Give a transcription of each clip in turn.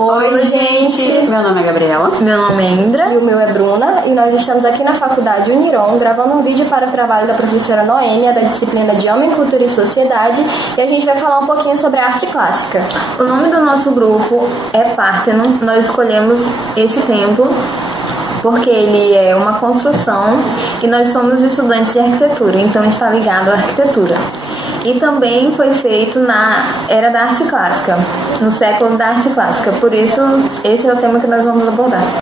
Oi, gente! Meu nome é Gabriela. Meu nome é Indra. E o meu é Bruna. E nós estamos aqui na Faculdade Uniron gravando um vídeo para o trabalho da professora Noêmia da disciplina de Homem, Cultura e Sociedade. E a gente vai falar um pouquinho sobre a arte clássica. O nome do nosso grupo é Parthenon. Nós escolhemos este templo porque ele é uma construção e nós somos estudantes de arquitetura, então está ligado à arquitetura. E também foi feito na era da arte clássica, no século da arte clássica. Por isso, esse é o tema que nós vamos abordar.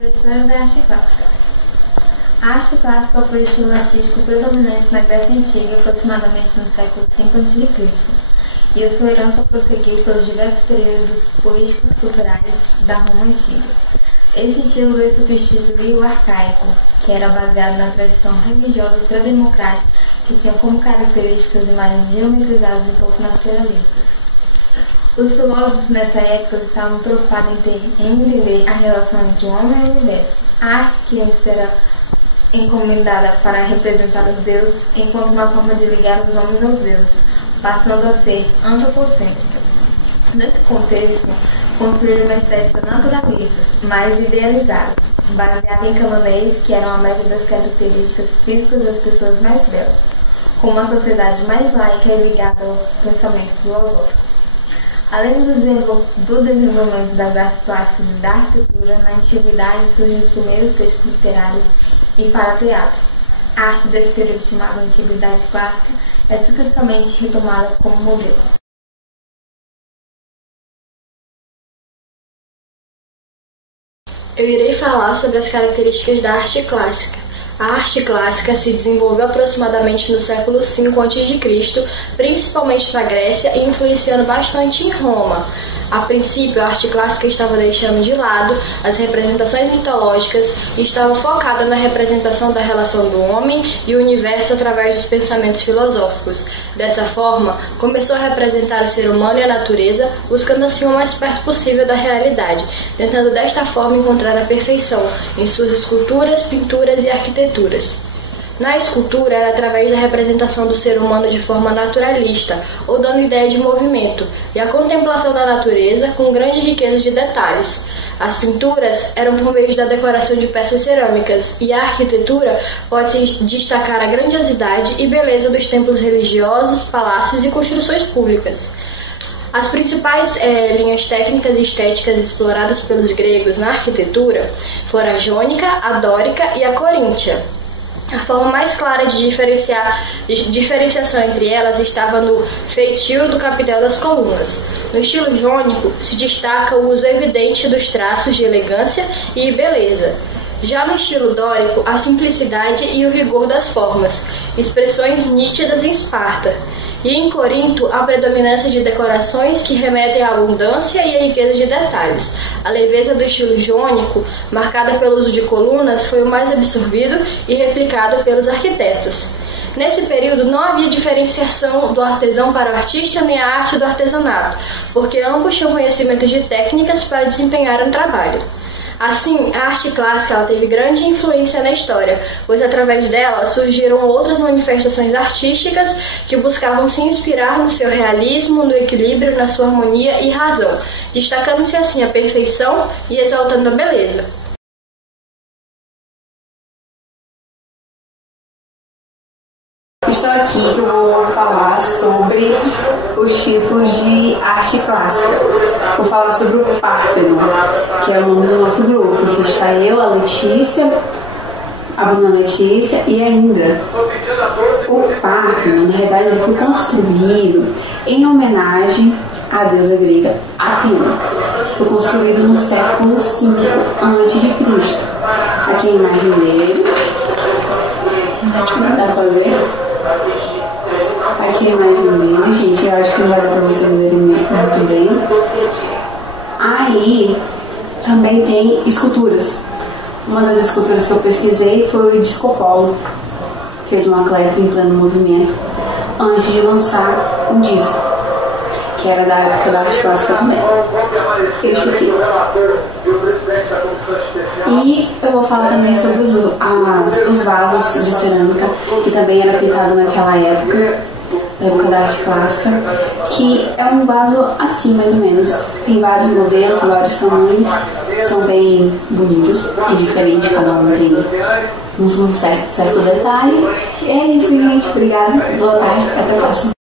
A história da arte clássica. A arte clássica foi o estilo artístico predominante na Grécia Antiga, aproximadamente no século V a.C., e a sua herança prosseguiu pelos diversos períodos poéticos culturais da Roma Antiga. Esse estilo veio substituir o arcaico, que era baseado na tradição religiosa pré-democrática, que tinha como características imagens geometrizadas e pouco naturalistas. Os filósofos nessa época estavam preocupados em entender a relação entre o homem e o universo. A arte, que antes era encomendada para representar os deuses, enquanto uma forma de ligar os homens aos deuses, passando a ser antropocêntrica. Nesse contexto, construíram uma estética naturalista, mais idealizada, baseada em canoneios que eram a média das características físicas das pessoas mais belas, com uma sociedade mais laica e ligada ao pensamento filosófico. Além do desenvolvimento das artes plásticas e da arquitetura, na antiguidade surgiram os primeiros textos literários e para teatro. A arte desse período chamada Antiguidade Clássica é ciclicamente retomada como modelo. Eu irei falar sobre as características da arte clássica. A arte clássica se desenvolveu aproximadamente no século V a.C., principalmente na Grécia e influenciando bastante em Roma. A princípio, a arte clássica estava deixando de lado as representações mitológicas e estava focada na representação da relação do homem e o universo através dos pensamentos filosóficos. Dessa forma, começou a representar o ser humano e a natureza, buscando assim o mais perto possível da realidade, tentando desta forma encontrar a perfeição em suas esculturas, pinturas e arquiteturas. Na escultura, era através da representação do ser humano de forma naturalista, ou dando ideia de movimento, e a contemplação da natureza com grande riqueza de detalhes. As pinturas eram por meio da decoração de peças cerâmicas, e a arquitetura pode-se destacar a grandiosidade e beleza dos templos religiosos, palácios e construções públicas. As principais linhas técnicas e estéticas exploradas pelos gregos na arquitetura foram a jônica, a dórica e a coríntia. A forma mais clara de diferenciação entre elas estava no feitio do capitel das colunas. No estilo jônico, se destaca o uso evidente dos traços de elegância e beleza. Já no estilo dórico, a simplicidade e o vigor das formas, expressões nítidas em Esparta. E em Corinto, a predominância de decorações que remetem à abundância e à riqueza de detalhes. A leveza do estilo jônico, marcada pelo uso de colunas, foi o mais absorvido e replicado pelos arquitetos. Nesse período, não havia diferenciação do artesão para o artista nem a arte do artesanato, porque ambos tinham conhecimento de técnicas para desempenhar um trabalho. Assim, a arte clássica teve grande influência na história, pois através dela surgiram outras manifestações artísticas que buscavam se inspirar no seu realismo, no equilíbrio, na sua harmonia e razão, destacando-se assim a perfeição e exaltando a beleza. Estou aqui que eu vou falar sobre os tipos de arte clássica. Vou falar sobre o Parthenon, que é o nome do nosso grupo, que está eu, a Letícia, a Bruna Letícia e a Indra. O Parthenon, na verdade, ele foi construído em homenagem à deusa grega Atena. Foi construído no século V a.C. Aqui a imagem dele. Dá pra ver? Aqui a imagem dele, gente, eu acho que não vai dar pra vocês verem muito bem. Aí também tem esculturas. Uma das esculturas que eu pesquisei foi o Disco Polo, que é de um atleta em pleno movimento, antes de lançar um disco, que era da época da arte clássica também. Este aqui. E eu vou falar também sobre os vasos de cerâmica, que também era pintado naquela época, da época da arte clássica, que é um vaso assim, mais ou menos. Tem vários modelos, vários tamanhos, são bem bonitos e diferentes, cada um tem um certo detalhe. E é isso, gente. Obrigada. Boa tarde. Até a próxima.